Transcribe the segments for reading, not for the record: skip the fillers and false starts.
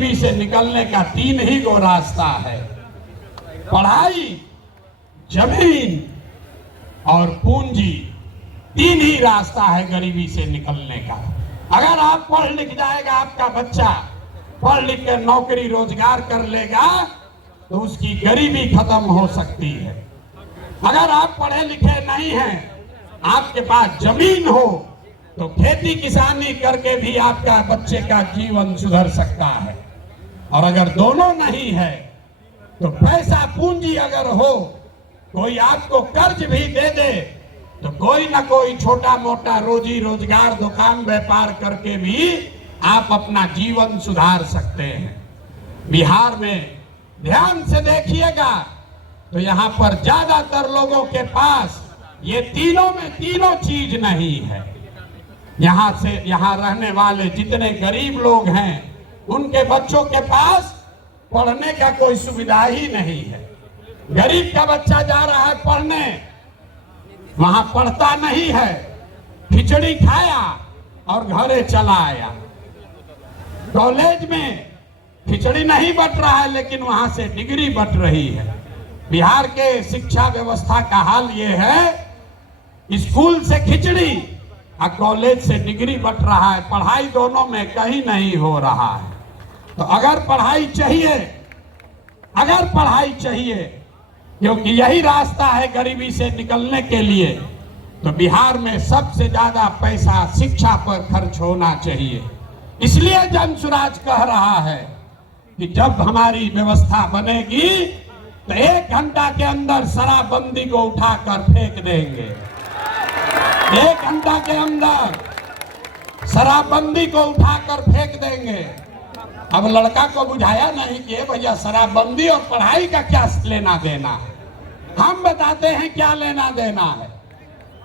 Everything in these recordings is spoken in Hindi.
गरीबी से निकलने का 3 ही गो रास्ता है, पढ़ाई, जमीन और पूंजी। 3 ही रास्ता है गरीबी से निकलने का। अगर आप पढ़ लिख जाएगा, आपका बच्चा पढ़ लिख कर नौकरी रोजगार कर लेगा तो उसकी गरीबी खत्म हो सकती है। अगर आप पढ़े लिखे नहीं हैं, आपके पास जमीन हो तो खेती किसानी करके भी आपका बच्चे का जीवन सुधर सकता है। और अगर दोनों नहीं है तो पैसा पूंजी अगर हो, कोई आपको कर्ज भी दे दे तो कोई ना कोई छोटा मोटा रोजी रोजगार दुकान व्यापार करके भी आप अपना जीवन सुधार सकते हैं। बिहार में ध्यान से देखिएगा तो यहाँ पर ज्यादातर लोगों के पास ये तीनों में तीनों चीज नहीं है। यहाँ रहने वाले जितने गरीब लोग हैं उनके बच्चों के पास पढ़ने का कोई सुविधा ही नहीं है। गरीब का बच्चा जा रहा है पढ़ने, वहां पढ़ता नहीं है, खिचड़ी खाया और घरे चला आया। कॉलेज में खिचड़ी नहीं बट रहा है लेकिन वहां से डिग्री बट रही है। बिहार के शिक्षा व्यवस्था का हाल ये है, स्कूल से खिचड़ी और कॉलेज से डिग्री बट रहा है, पढ़ाई दोनों में कहीं नहीं हो रहा है। तो अगर पढ़ाई चाहिए क्योंकि यही रास्ता है गरीबी से निकलने के लिए, तो बिहार में सबसे ज्यादा पैसा शिक्षा पर खर्च होना चाहिए। इसलिए जनसुराज कह रहा है कि जब हमारी व्यवस्था बनेगी तो 1 घंटा के अंदर शराबबंदी को उठाकर फेंक देंगे। 1 घंटा के अंदर शराबबंदी को उठाकर फेंक देंगे। अब लड़का को बुझाया नहीं कि भैया शराबबंदी और पढ़ाई का क्या लेना देना है। हम बताते हैं क्या लेना देना है।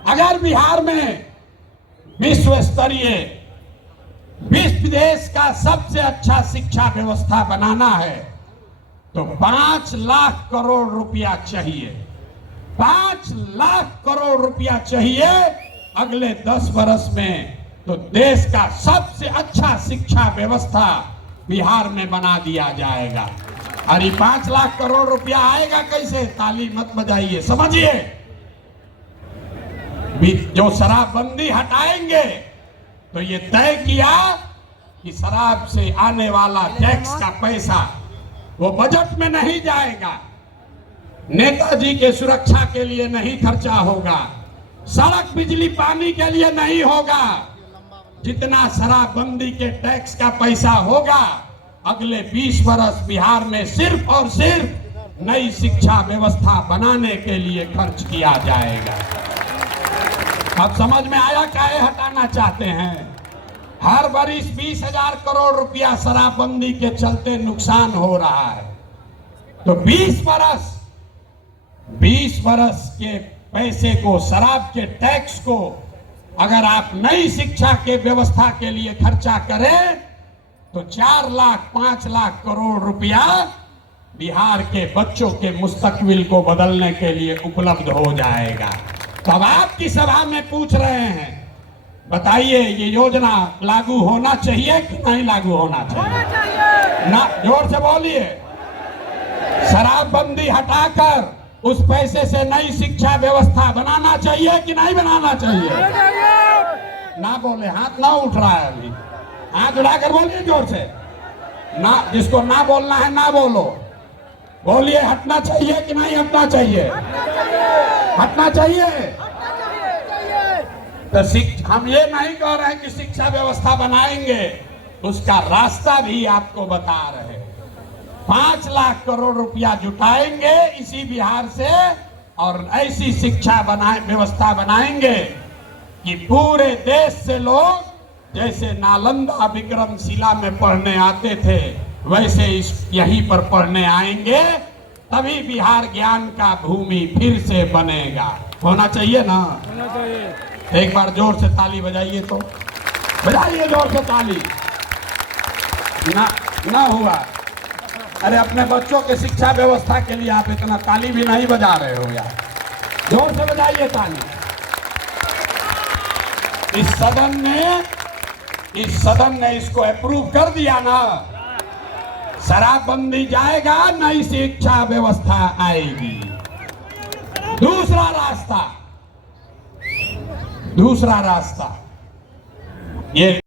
अगर बिहार में विश्व स्तरीय विश्व देश का सबसे अच्छा शिक्षा व्यवस्था बनाना है तो 5 लाख करोड़ रुपया चाहिए। 5 लाख करोड़ रुपया चाहिए अगले 10 वर्ष में, तो देश का सबसे अच्छा शिक्षा व्यवस्था बिहार में बना दिया जाएगा। अरे 5 लाख करोड़ रुपया आएगा कैसे? ताली मत बजाइए, समझिए। जो शराबबंदी हटाएंगे तो ये तय किया कि शराब से आने वाला टैक्स का पैसा वो बजट में नहीं जाएगा, नेताजी के सुरक्षा के लिए नहीं खर्चा होगा, सड़क बिजली पानी के लिए नहीं होगा। जितना शराबबंदी के टैक्स का पैसा होगा अगले 20 वर्ष बिहार में सिर्फ और सिर्फ नई शिक्षा व्यवस्था बनाने के लिए खर्च किया जाएगा। अब समझ में आया काहे हटाना चाहते हैं? हर वर्ष 20,000 करोड़ रुपया शराबबंदी के चलते नुकसान हो रहा है, तो 20 वर्ष के पैसे को, शराब के टैक्स को अगर आप नई शिक्षा के व्यवस्था के लिए खर्चा करें तो 4 लाख 5 लाख करोड़ रुपया बिहार के बच्चों के मुस्तकबिल को बदलने के लिए उपलब्ध हो जाएगा। तो अब आपकी सभा में पूछ रहे हैं, बताइए ये योजना लागू होना चाहिए कि नहीं लागू होना चाहिए? ना, जोर से बोलिए। शराबबंदी हटाकर उस पैसे से नई शिक्षा व्यवस्था बनाना चाहिए कि नहीं बनाना चाहिए? ना बोले, हाथ ना उठ रहा है अभी, हाथ उठाकर बोलिए जोर से। ना, जिसको ना बोलना है ना बोलो, बोलिए हटना चाहिए कि नहीं हटना चाहिए? हटना चाहिए। तो हम ये नहीं कह रहे हैं कि शिक्षा व्यवस्था बनाएंगे, उसका रास्ता भी आपको बता रहे। 5 लाख करोड़ रुपया जुटाएंगे इसी बिहार से और ऐसी शिक्षा व्यवस्था बनाएंगे कि पूरे देश से लोग जैसे नालंदा विक्रमशिला में पढ़ने आते थे वैसे यहीं पर पढ़ने आएंगे, तभी बिहार ज्ञान का भूमि फिर से बनेगा। होना चाहिए ना? होना चाहिए। एक बार जोर से ताली बजाइए, तो बजाइए जोर से ताली। ना हुआ। अरे अपने बच्चों के शिक्षा व्यवस्था के लिए आप इतना ताली भी नहीं बजा रहे हो यार, जोर से बजाइए ताली। इस सदन ने इसको अप्रूव कर दिया ना, शराबबंदी जाएगा, नई शिक्षा व्यवस्था आएगी। दूसरा रास्ता ये